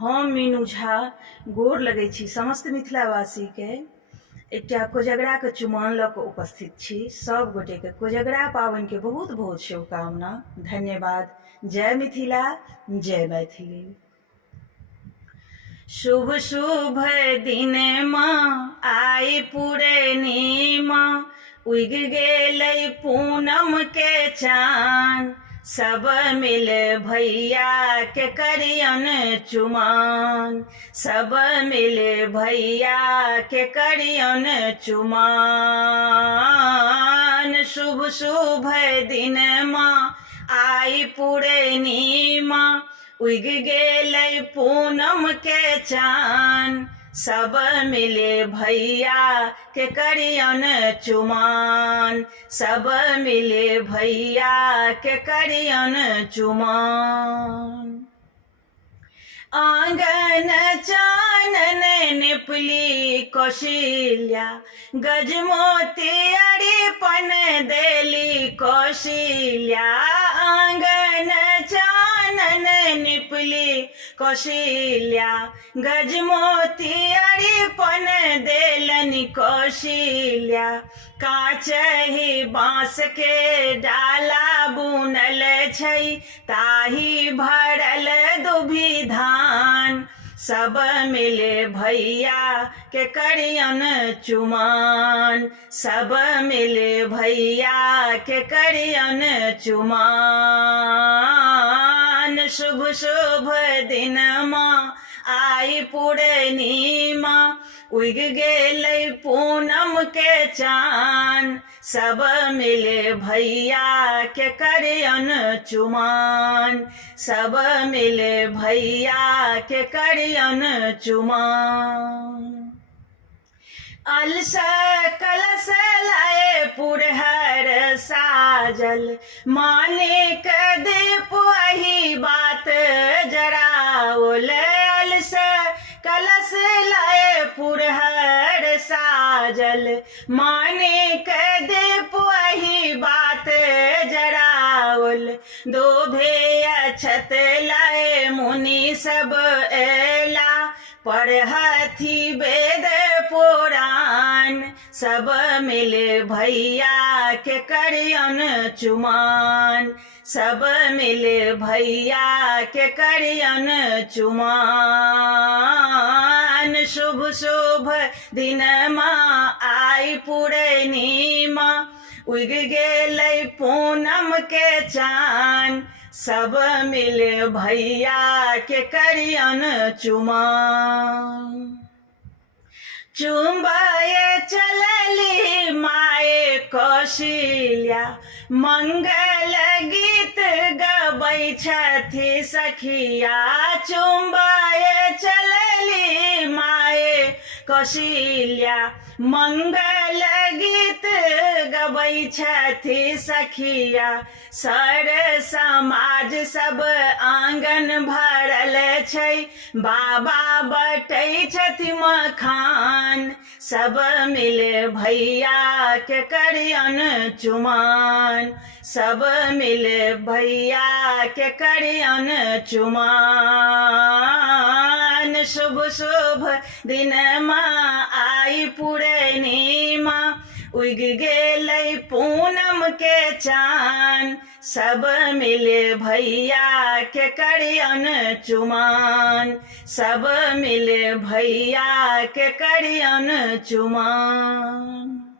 हम मीनू झा गोर लगै छी समस्त मिथिलावासी के। एकटा कोजगरा के चुमाओन लऽ कऽ उपस्थित छी। सब गोटे के कोजगरा पावनि के बहुत बहुत शुभकामना। धन्यवाद। जय मिथिला, जय मैथिली। शुभ शुभ दिन माँ आई पूर्णिमा, उगि गेलै पूनम के चान, सब मिल भैया के करियन चुमान, सब मिल भैया के करियन चुमान। शुभ शुभ दिन माँ आई पूर्णिमा, उगि गेलै पूनम के चान, सब मिले भैया के करियन चुमान, सब मिले भैया के करियन चुमान। आंगन चानन निपली कौशल्या, गजमोती अरिपन देली कौशल्या, आंगन चानन निपली कौशल्या, गजमोती अरिपन देलनि कौशल्या, काचही बाँस के डाला बुनल छै, ताही भरल दुभी धान, सब मिले भैया के करियन चुमान, सब मिले भैया के करियन चुमान। शुभ शुभ दिन माँ आई पूर्णिमा, उगि गेलै पूनम के चान, सब मिले भैया के करियन चुमान, सब मिले भैया के करियन चुमान। अलस कलश लाए पुरहर साजल, मानिक दीप वही बात जराओल, अलस कलश लाए पुरहर साजल, मानिक दीप वही बात जराओल, दोभे अक्षत लाए मुनि सब एला, पढ़थि वेद पुराण, सब मिले भैया के करियन चुमान, सब मिले भैया के करियन चुमान। शुभ शुभ दिन माँ आई पूर्णिमा, उगि गेलै पूनम के चान, सब मिले भैया के करियन चुमान। चुम्बये चलली माए कौशल्या, मंगल गीत गबै छथि सखिया, चुम्बये चलली माए कौशल्या, मंगल गीत गबै छथि सखिया, सर समाज सब आंगन भरल छै, बाबा बटै छथि मखान, सब मिले भैया के करियन चुमान, सब मिले भैया के करियन चुमान। शुभ शुभ दिन माँ आई पूर्णिमा, उगि गेलै पूनम के चान, सब मिले भैया के करियन चुमान, सब मिले भैया के करियन चुमान।